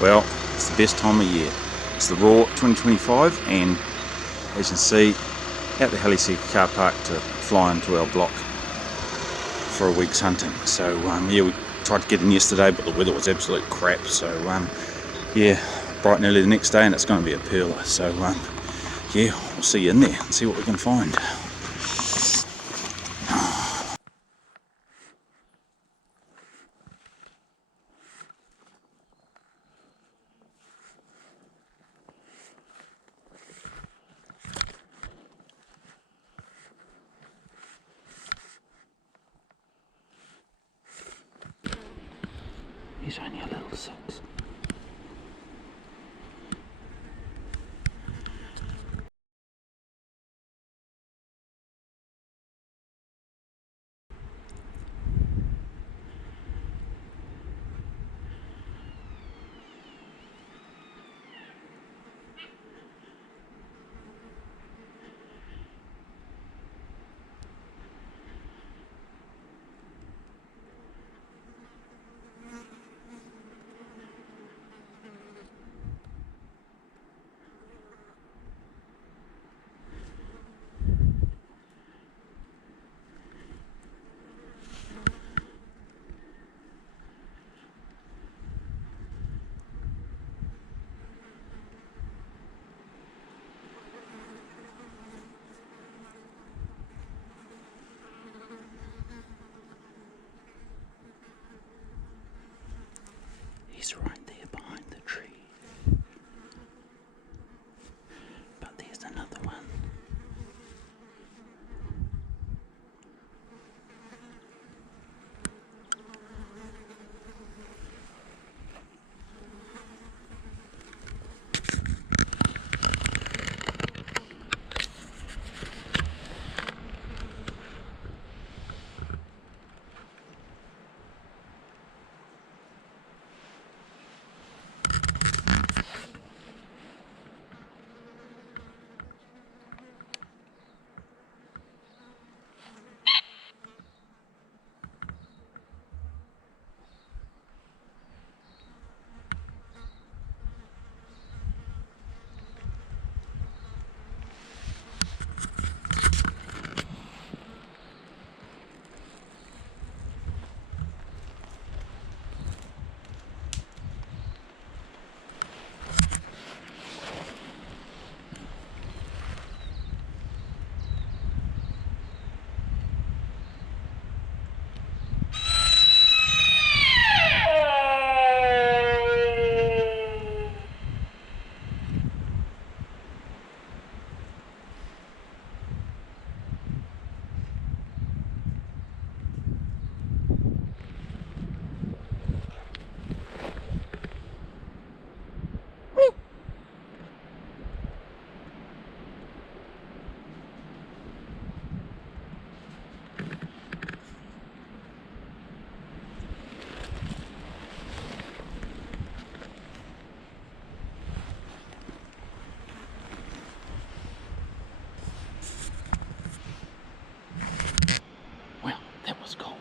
Well, it's the best time of year. It's the Raw 2025, and as you can see, out the Sika car park to fly into our block for a week's hunting. So yeah, we tried to get in yesterday, but the weather was absolute crap. So yeah, bright and early the next day, and it's going to be a pearler. So yeah, we'll see you in there and see what we can find. He's only a little 6. He's right there behind the tree. But there's another one. Well, that was cool.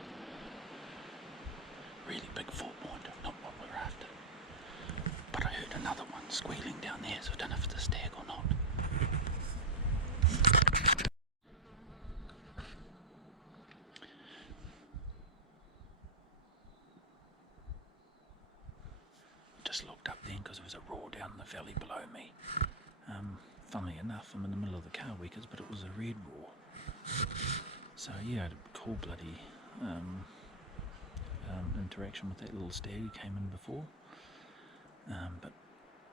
Really big 4-pointer, not what we're after. But I heard another one squealing down there, so I don't know if it's a stag or not. Just looked up then because there was a roar down in the valley below me. Funnily enough, I'm in the middle of the Kawekas, but it was a red roar. So yeah, I had a cool bloody interaction with that little stag who came in before. But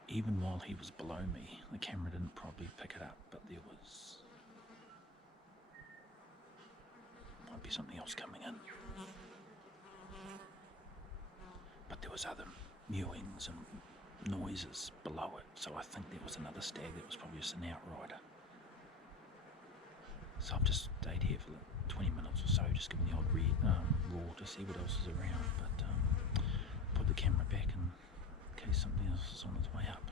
even while he was below me, the camera didn't probably pick it up, but there might be something else coming in. But there was other mewings and noises below it, so I think there was another stag that was probably just an outrider. So I've just stayed here for like 20 minutes or so, just giving the odd roar to see what else is around, but put the camera back in case something else is on its way up.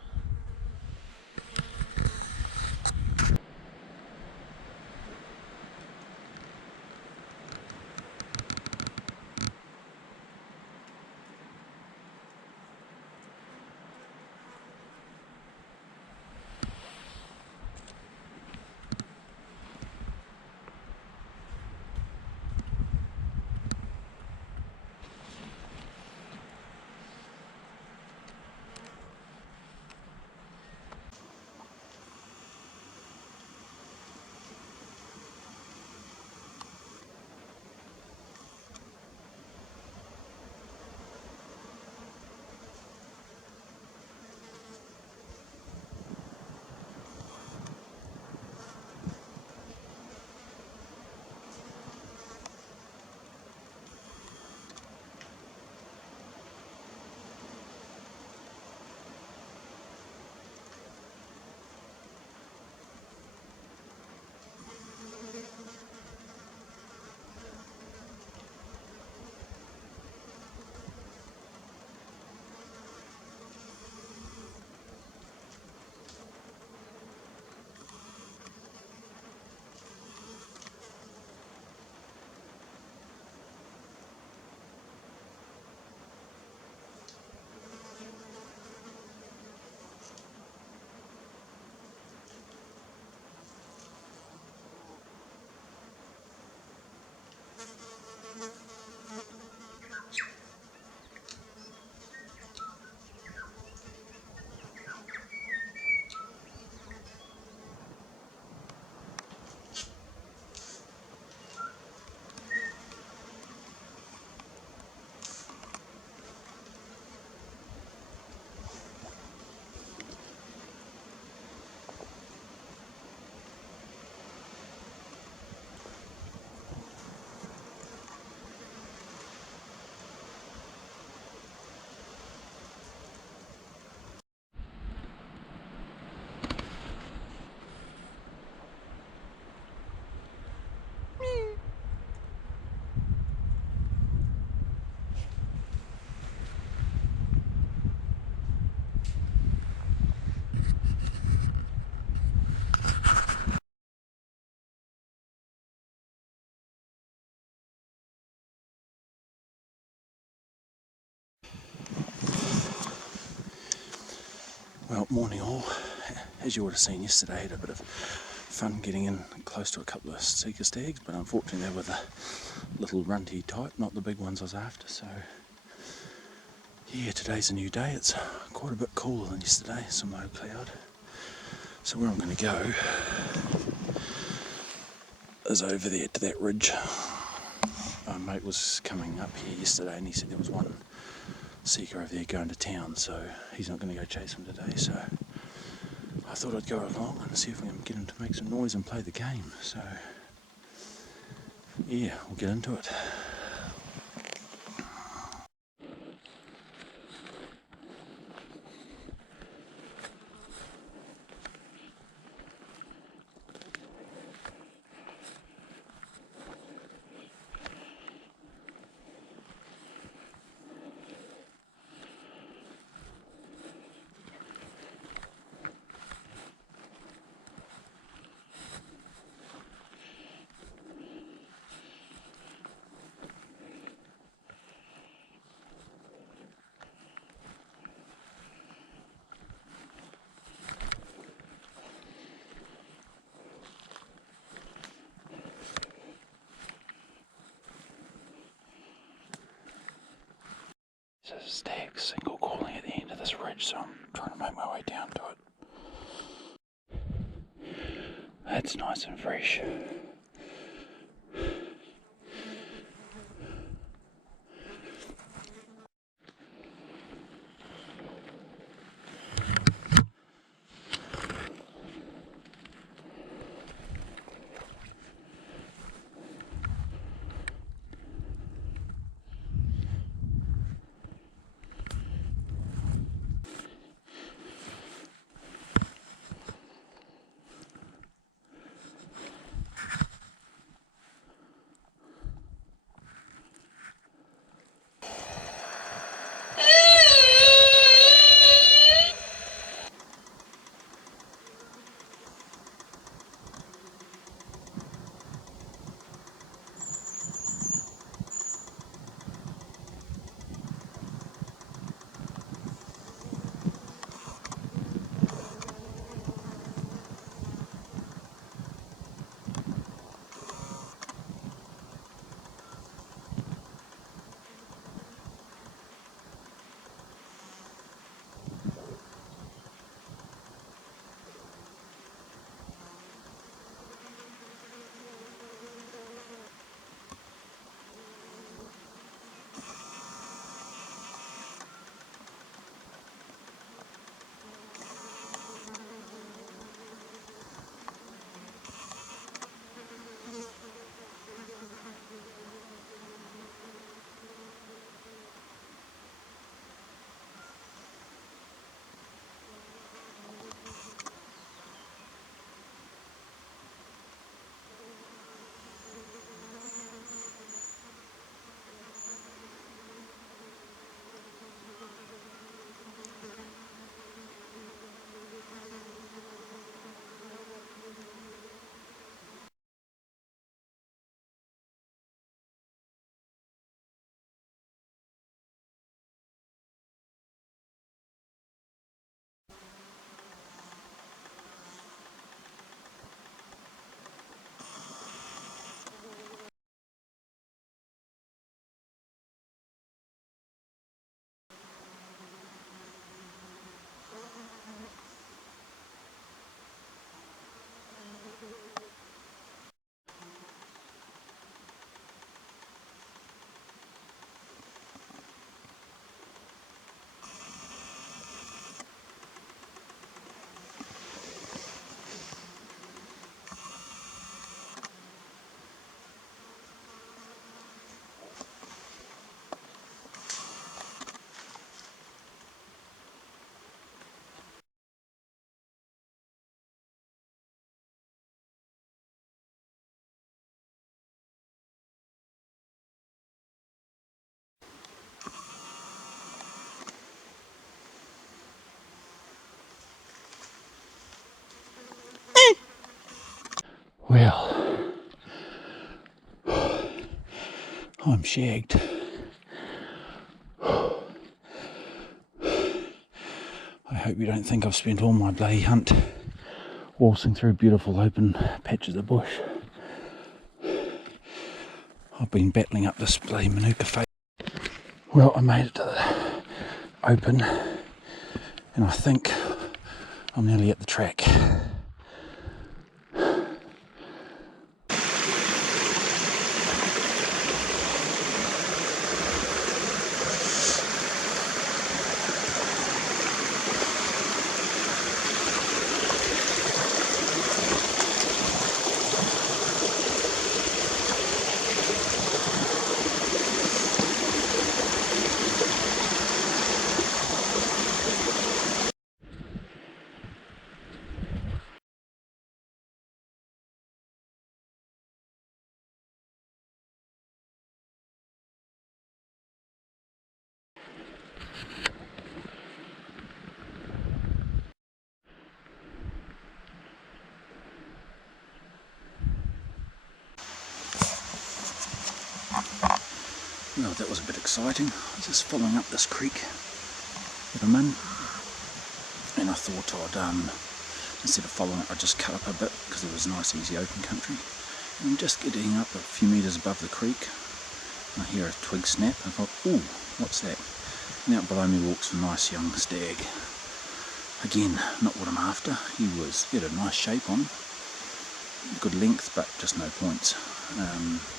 Well, morning all. As you would have seen yesterday, I had a bit of fun getting in close to a couple of Sika Stags, but unfortunately they were the little runty type, not the big ones I was after. So yeah, today's a new day. It's quite a bit cooler than yesterday, some low cloud. So where I'm going to go is over there to that ridge. My mate was coming up here yesterday and he said there was one Sika over there going to town, so he's not going to go chase him today. So I thought I'd go along and see if we can get him to make some noise and play the game. So yeah, we'll get into it. There's a stag single calling at the end of this ridge, so I'm trying to make my way down to it. That's nice and fresh. Well, I'm shagged. I hope hope you don't think I've spent all my bloody hunt waltzing through beautiful open patches of bush. I've been battling up this bloody manuka face. Well, I made it to the open, and I think I'm nearly at the track. Well, that was a bit exciting. Just following up this creek that I'm in, and I thought I'd, instead of following it, I'd just cut up a bit because it was nice, easy, open country. And I'm just getting up a few metres above the creek, and I hear a twig snap. I thought, ooh, what's that? And out below me walks a nice young stag. Again, not what I'm after. He had a nice shape on, good length, but just no points.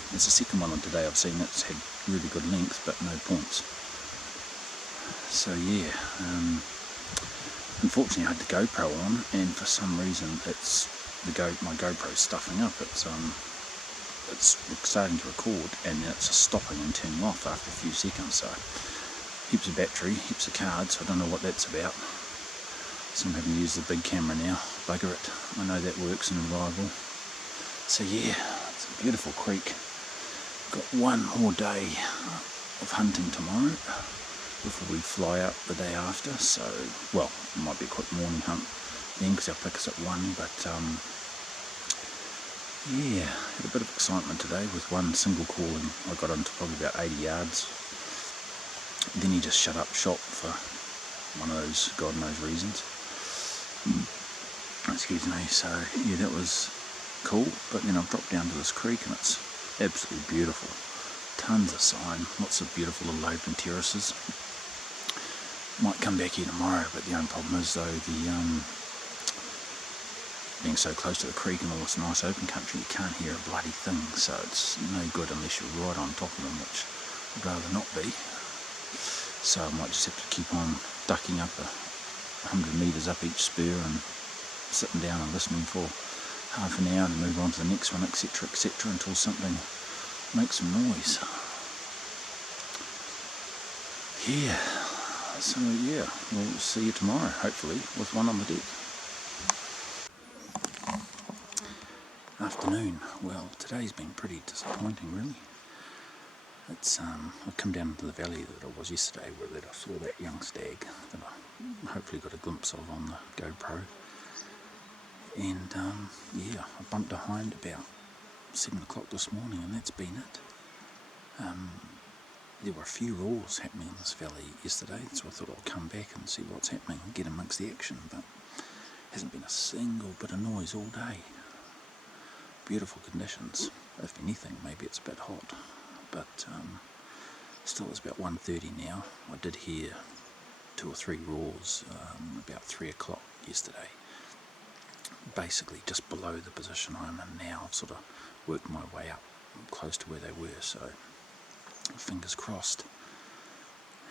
There's a second one on today I've seen that's had really good length but no points. So yeah, unfortunately I had the GoPro on, and for some reason my GoPro's stuffing up. It's starting to record and it's just stopping and turning off after a few seconds. So heaps of battery, heaps of cards. I don't know what that's about. So I'm having to use the big camera now. Bugger it. I know that works and reliable. So yeah, it's a beautiful creek. Got one more day of hunting tomorrow before we fly out the day after. So, well, it might be a quick morning hunt then because our pick is at 1. But yeah, had a bit of excitement today with one single call, and I got into probably about 80 yards. Then he just shut up shop for one of those God knows reasons. Excuse me. So yeah, that was cool. But then I've dropped down to this creek and it's absolutely beautiful. Tons of sign, lots of beautiful little open terraces. Might come back here tomorrow, but the only problem is though being so close to the creek and all this nice open country, you can't hear a bloody thing, so it's no good unless you're right on top of them, which I'd rather not be. So I might just have to keep on ducking up 100 metres up each spur and sitting down and listening for half an hour to move on to the next one, etc, until something makes some noise. Yeah, so yeah, we'll see you tomorrow, hopefully, with one on the deck. Afternoon. Well, today's been pretty disappointing, really. It's I've come down into the valley that I was yesterday, where I saw that young stag that I hopefully got a glimpse of on the GoPro. And yeah, I bumped a hind about 7 o'clock this morning, and that's been it. There were a few roars happening in this valley yesterday, so I thought I'll come back and see what's happening and get amongst the action, but hasn't been a single bit of noise all day. Beautiful conditions. If anything, maybe it's a bit hot, but still it's about 1:30 now. I did hear 2 or 3 roars about 3 o'clock yesterday. Basically just below the position I'm in now. I've sort of worked my way up close to where they were, so fingers crossed.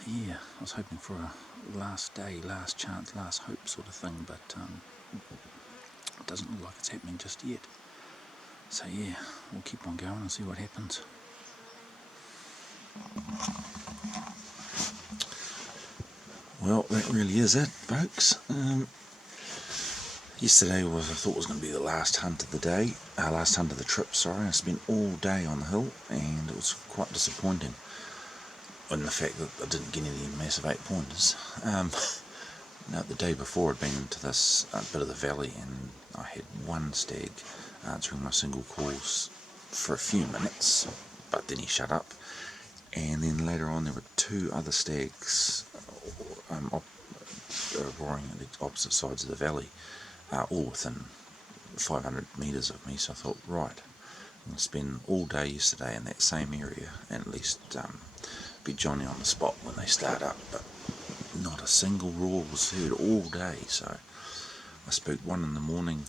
Yeah, I was hoping for a last day, last chance, last hope sort of thing, but it doesn't look like it's happening just yet. So yeah, we'll keep on going and see what happens. Well, that really is it, folks. Yesterday I thought was going to be the last hunt of the day, last hunt of the trip, sorry. I spent all day on the hill, and it was quite disappointing in the fact that I didn't get any massive 8-pointers. Now, the day before I'd been into this bit of the valley, and I had one stag answering my single calls for a few minutes, but then he shut up. And then later on there were 2 other stags roaring at the opposite sides of the valley, all within 500 metres of me. So I thought, right, I'm going to spend all day yesterday in that same area and at least be Johnny on the spot when they start up. But not a single roar was heard all day, so I spooked one in the morning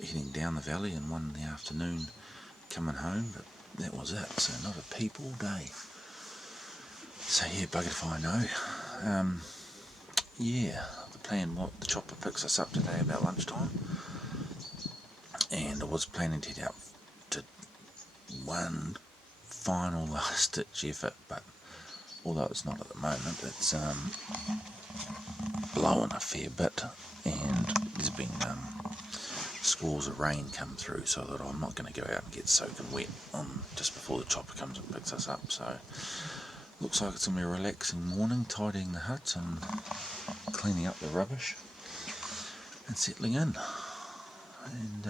heading down the valley and one in the afternoon coming home, but that was it. So not a peep all day. So yeah, buggered if I know. Yeah, the plan, what the chopper picks us up today about lunchtime, and I was planning to head out to one final last ditch effort, but although it's not at the moment, it's blowing a fair bit, and there's been squalls of rain come through, so that I'm not going to go out and get soaking wet just before the chopper comes and picks us up. So looks like it's going to be a relaxing morning, tidying the hut and cleaning up the rubbish and settling in, and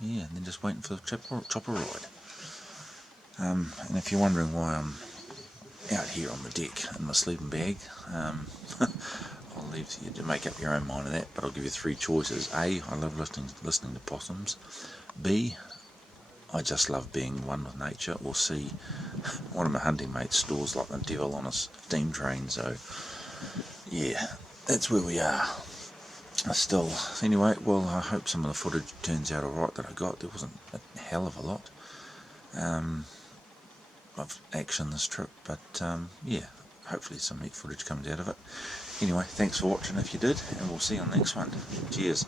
yeah, and then just waiting for the chopper ride. And if you're wondering why I'm out here on the deck in my sleeping bag, I'll leave you to make up your own mind of that, but I'll give you three choices. A, I love listening to possums. B, I just love being one with nature. Or C, one of my hunting mates stores like the devil on a steam train. So yeah, that's where we are. Still, anyway, well, I hope some of the footage turns out alright that I got. There wasn't a hell of a lot of action this trip, but yeah, hopefully some neat footage comes out of it. Anyway, thanks for watching if you did, and we'll see you on the next one. Cheers.